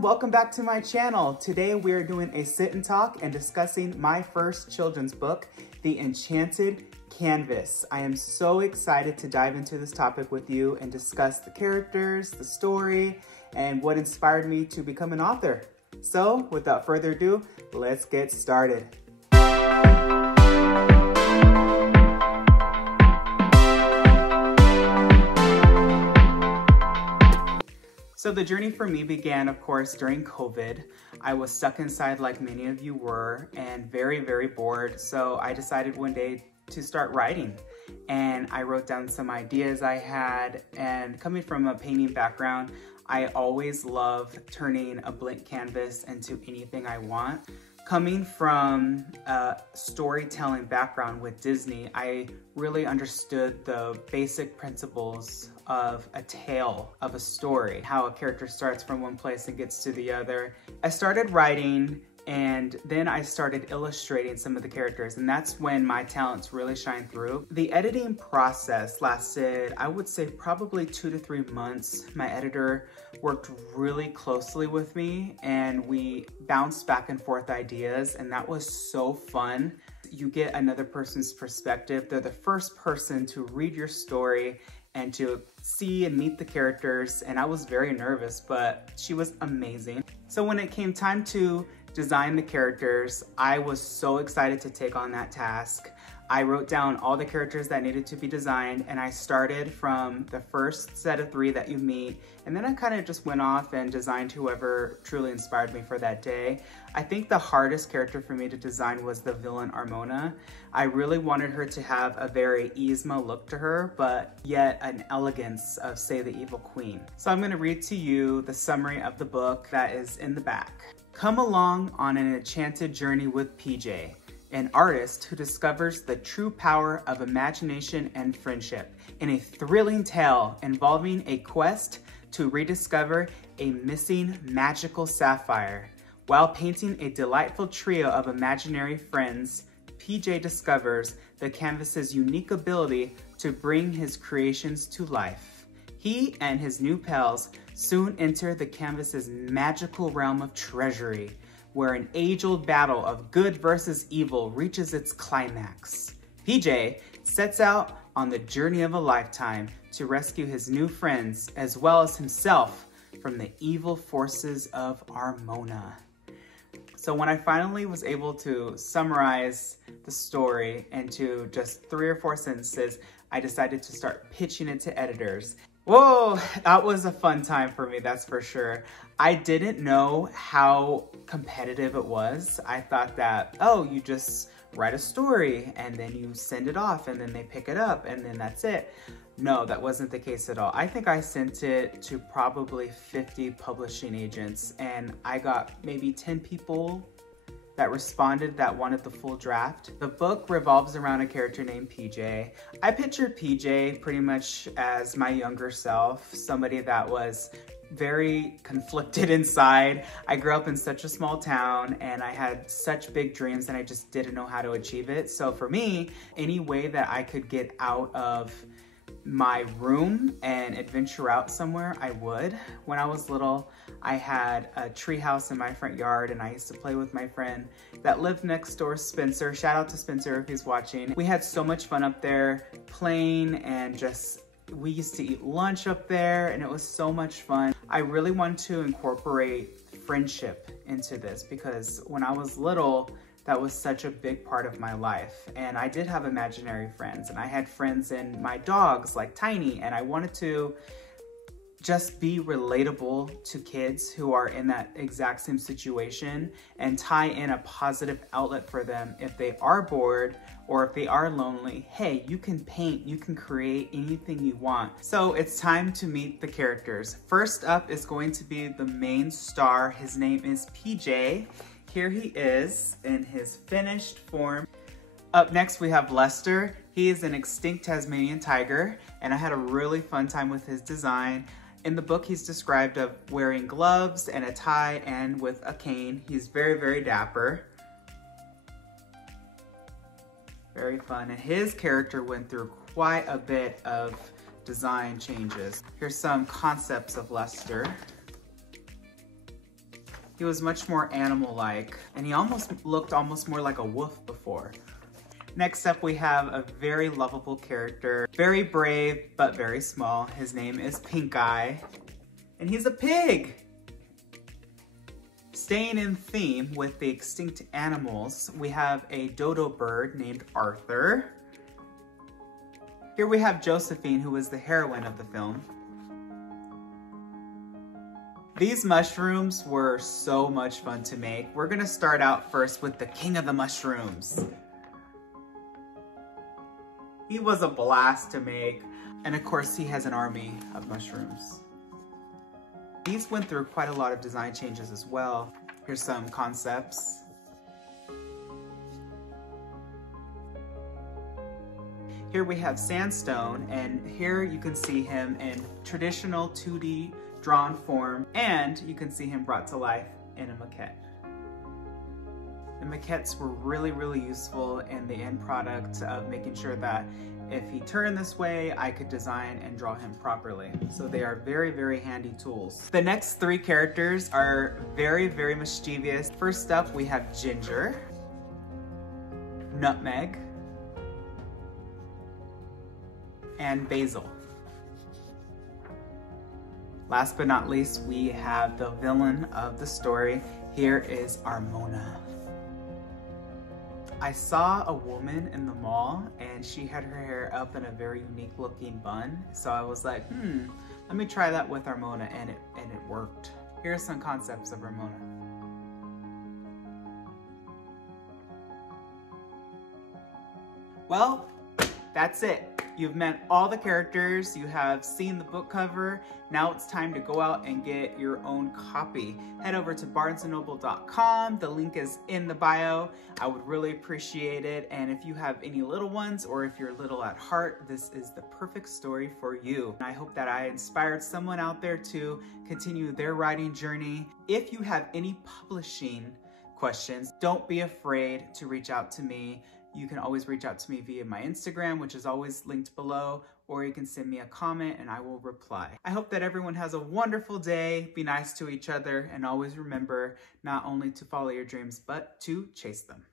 everyone, welcome back to my channel. Today we are doing a sit and talk and discussing my first children's book, The Enchanted Canvas. I am so excited to dive into this topic with you and discuss the characters, the story, and what inspired me to become an author. So without further ado, let's get started. So the journey for me began, of course, during COVID. I was stuck inside like many of you were and very, very bored. So I decided one day to start writing. And I wrote down some ideas I had, and coming from a painting background, I always love turning a blank canvas into anything I want. Coming from a storytelling background with Disney, I really understood the basic principles of a tale, of a story, how a character starts from one place and gets to the other. I started writing, and then I started illustrating some of the characters, and that's when my talents really shine through. The editing process lasted, I would say, probably 2 to 3 months. My editor worked really closely with me, and we bounced back and forth ideas, and that was so fun. You get another person's perspective. They're the first person to read your story and to see and meet the characters, and I was very nervous, but she was amazing. So when it came time to design the characters, I was so excited to take on that task. I wrote down all the characters that needed to be designed, and I started from the first set of 3 that you meet, and then I kind of just went off and designed whoever truly inspired me for that day. I think the hardest character for me to design was the villain Armona. I really wanted her to have a very Yzma look to her, but yet an elegance of, say, the Evil Queen. So I'm going to read to you the summary of the book that is in the back. Come along on an enchanted journey with PJ, an artist who discovers the true power of imagination and friendship in a thrilling tale involving a quest to rediscover a missing magical sapphire. While painting a delightful trio of imaginary friends, PJ discovers the canvas's unique ability to bring his creations to life. He and his new pals soon enter the canvas's magical realm of treasury, where an age-old battle of good versus evil reaches its climax. PJ sets out on the journey of a lifetime to rescue his new friends as well as himself from the evil forces of Armona. So when I finally was able to summarize the story into just 3 or 4 sentences, I decided to start pitching it to editors. Whoa, that was a fun time for me, that's for sure. I didn't know how competitive it was. I thought that, oh, you just write a story and then you send it off and then they pick it up and then that's it. No, that wasn't the case at all. I think I sent it to probably 50 publishing agents, and I got maybe 10 people that responded that wanted the full draft. The book revolves around a character named PJ. I pictured PJ pretty much as my younger self, somebody that was very conflicted inside. I grew up in such a small town and I had such big dreams and I just didn't know how to achieve it. So for me, any way that I could get out of my room and adventure out somewhere, I would. When I was little, I had a tree house in my front yard and I used to play with my friend that lived next door, Spencer. Shout out to Spencer if he's watching. We had so much fun up there playing, and just we used to eat lunch up there and it was so much fun. I really wanted to incorporate friendship into this because when I was little, that was such a big part of my life. And I did have imaginary friends, and I had friends in my dogs like Tiny, and I wanted to just be relatable to kids who are in that exact same situation and tie in a positive outlet for them if they are bored or if they are lonely. Hey, you can paint, you can create anything you want. So it's time to meet the characters. First up is going to be the main star. His name is PJ. Here he is in his finished form. Up next we have Lester. He is an extinct Tasmanian tiger, and I had a really fun time with his design. In the book, he's described of wearing gloves and a tie and with a cane. He's very, very dapper. Very fun. And his character went through quite a bit of design changes. Here's some concepts of Lester. He was much more animal-like, and he looked almost more like a wolf before. Next up, we have a very lovable character, very brave, but very small. His name is Pink Eye, and he's a pig. Staying in theme with the extinct animals, we have a dodo bird named Arthur. Here we have Josephine, who is the heroine of the film. These mushrooms were so much fun to make. We're gonna start out first with the king of the mushrooms. He was a blast to make. And of course, he has an army of mushrooms. These went through quite a lot of design changes as well. Here's some concepts. Here we have Sandstone, and here you can see him in traditional 2D drawn form, and you can see him brought to life in a maquette. The maquettes were really, really useful in the end product of making sure that if he turned this way, I could design and draw him properly. So they are very, very handy tools. The next three characters are very, very mischievous. First up, we have Ginger, Nutmeg, and Basil. Last but not least, we have the villain of the story. Here is Armona. I saw a woman in the mall and she had her hair up in a very unique looking bun. So I was like, let me try that with Armona, and it worked. Here are some concepts of Armona. Well, that's it. You've met all the characters, you have seen the book cover. Now it's time to go out and get your own copy. Head over to barnesandnoble.com. The link is in the bio. I would really appreciate it. And if you have any little ones, or if you're little at heart, this is the perfect story for you. And I hope that I inspired someone out there to continue their writing journey. If you have any publishing questions, don't be afraid to reach out to me. You can always reach out to me via my Instagram, which is always linked below, or you can send me a comment and I will reply. I hope that everyone has a wonderful day. Be nice to each other, and always remember not only to follow your dreams, but to chase them.